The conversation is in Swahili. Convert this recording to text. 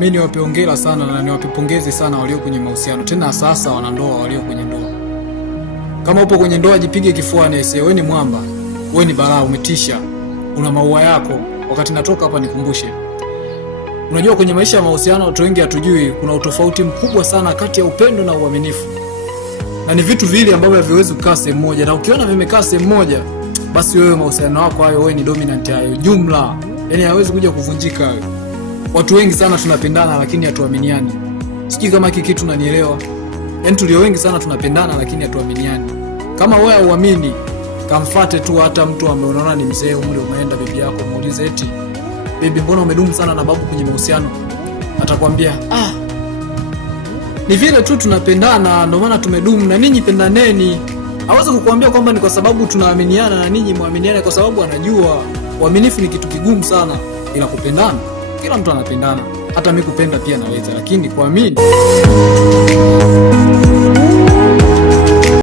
Mimi niwape hongera sana na niwape pongezi sana walio kwenye mahusiano, tena sasa wanandoa walio kwenye ndoa. Kama upo kwenye ndoa, jipige kifuani ese, wewe ni mwamba, wewe ni balaa, umetisha, una maua yako. Wakati natoka hapa nikumbushe, unajua kwenye maisha ya mahusiano watu wengi hatujui kuna utofauti mkubwa sana kati ya upendo na uaminifu, na ni vitu vile ambavyo haviwezi kukaa sehemu moja, na ukiona vimekaa sehemu moja, basi wewe mahusiano yako hayo, wewe ni dominant hayo jumla, yani hawezi kuja kuvunjika hayo. Watu wengi sana tunapendana lakini hatuaminiani. Sijui kama hiki kitu unanielewa. Yaani tulio wengi sana tunapendana lakini hatuaminiani. Kama wewe hauamini, kamfuate tu hata mtu ambaye unaona ni mzee umri umeenda, bibi yako, muulize eti, "Bibi, mbona umedumu sana na babu kwenye mahusiano?" Atakwambia, ni vile tu tunapendana ndio maana tumedumu, na ninyi pendaneni." Hawezi kukuambia kwamba ni kwa sababu tunaaminiana na ninyi muaminiane, kwa sababu anajua uaminifu ni kitu kigumu sana, ila kupendana kila mtu anapendana. Hata mimi kupenda pia naweza, lakini kuamini